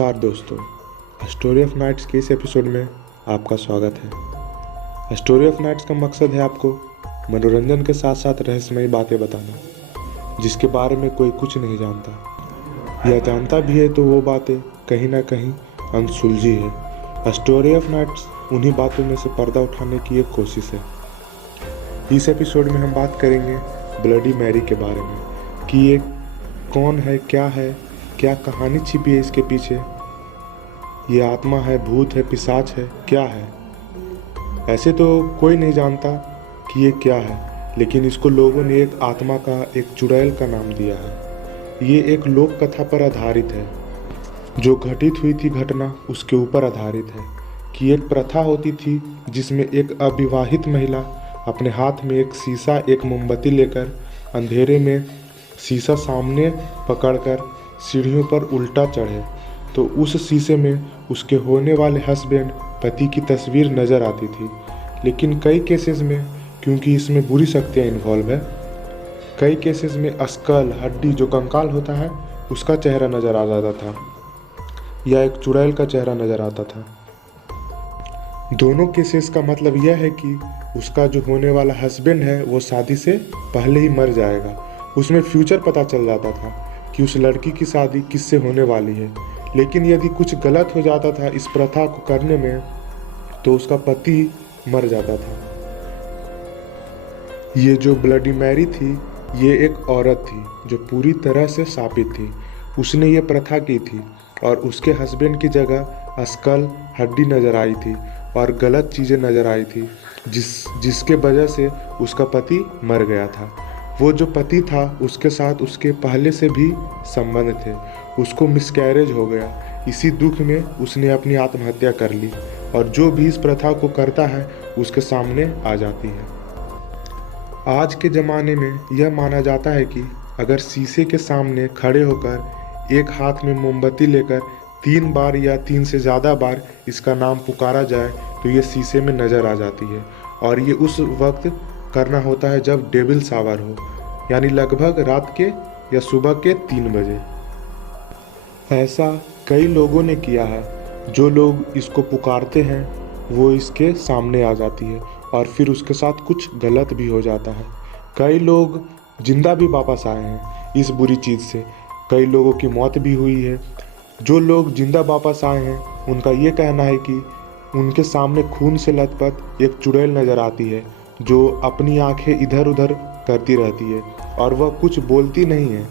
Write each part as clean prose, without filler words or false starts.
नमस्कार दोस्तों, story of nights के इस एपिसोड में आपका स्वागत है। स्टोरी ऑफ नाइट्स का मकसद है आपको मनोरंजन के साथ साथ रहस्यमयी बातें बताना, जिसके बारे में कोई कुछ नहीं जानता, या जानता भी है तो वो बातें कहीं ना कहीं अनसुलझी है। स्टोरी ऑफ नाइट्स उन्हीं बातों में से पर्दा उठाने की एक कोशिश है। इस एपिसोड में हम बात करेंगे ब्लडी मैरी के बारे में कि ये कौन है, क्या कहानी छिपी है इसके पीछे। ये आत्मा है, भूत है, पिशाच है, क्या है? ऐसे तो कोई नहीं जानता कि ये क्या है, लेकिन इसको लोगों ने एक आत्मा का, एक चुड़ैल का नाम दिया है। ये एक लोक कथा पर आधारित है। जो घटित हुई थी घटना उसके ऊपर आधारित है कि एक प्रथा होती थी जिसमें एक अविवाहित महिला अपने हाथ में एक शीशा, एक मोमबत्ती लेकर अंधेरे में शीशा सामने पकड़कर सीढ़ियों पर उल्टा चढ़े तो उस शीशे में उसके होने वाले हस्बैंड, पति की तस्वीर नज़र आती थी। लेकिन कई केसेस में, क्योंकि इसमें बुरी शक्तियाँ इन्वॉल्व है, कई केसेस में अस्कल, हड्डी, जो कंकाल होता है उसका चेहरा नज़र आ जाता था या एक चुड़ैल का चेहरा नज़र आता था। दोनों केसेस का मतलब यह है कि उसका जो होने वाला हस्बैंड है वो शादी से पहले ही मर जाएगा। उसमें फ्यूचर पता चल जाता था कि उस लड़की की शादी किससे होने वाली है। लेकिन यदि कुछ गलत हो जाता था इस प्रथा को करने में तो उसका पति मर जाता था। ये जो ब्लडी मैरी थी, ये एक औरत थी जो पूरी तरह से शापित थी। उसने ये प्रथा की थी और उसके हस्बैंड की जगह अस्कल, हड्डी नज़र आई थी और गलत चीज़ें नज़र आई थी, जिसके वजह से उसका पति मर गया था। वो जो पति था उसके साथ उसके पहले से भी संबंध थे, उसको मिसकैरेज हो गया। इसी दुख में उसने अपनी आत्महत्या कर ली और जो भी इस प्रथा को करता है उसके सामने आ जाती है। आज के ज़माने में यह माना जाता है कि अगर शीशे के सामने खड़े होकर एक हाथ में मोमबत्ती लेकर 3 बार या 3 से ज़्यादा बार इसका नाम पुकारा जाए तो ये शीशे में नज़र आ जाती है। और ये उस वक्त करना होता है जब डेविल सावर हो, यानी लगभग रात के या सुबह के 3 बजे। ऐसा कई लोगों ने किया है। जो लोग इसको पुकारते हैं वो इसके सामने आ जाती है और फिर उसके साथ कुछ गलत भी हो जाता है। कई लोग जिंदा भी वापस आए हैं इस बुरी चीज़ से। कई लोगों की मौत भी हुई है। जो लोग जिंदा वापस आए हैं उनका ये कहना है कि उनके सामने खून से लथपथ एक चुड़ैल नज़र आती है जो अपनी आंखें इधर उधर करती रहती है और वह कुछ बोलती नहीं है,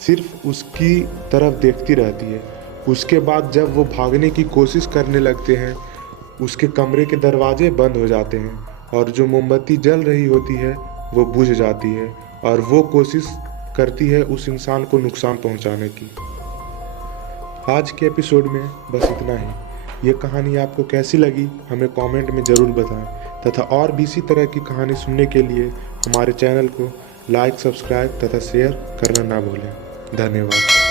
सिर्फ उसकी तरफ देखती रहती है। उसके बाद जब वो भागने की कोशिश करने लगते हैं उसके कमरे के दरवाजे बंद हो जाते हैं और जो मोमबत्ती जल रही होती है वो बुझ जाती है और वो कोशिश करती है उस इंसान को नुकसान पहुंचाने की। आज के एपिसोड में बस इतना ही। ये कहानी आपको कैसी लगी हमें कमेंट में ज़रूर बताएं तथा और भी इसी तरह की कहानी सुनने के लिए हमारे चैनल को लाइक, सब्सक्राइब तथा शेयर करना ना भूलें। धन्यवाद।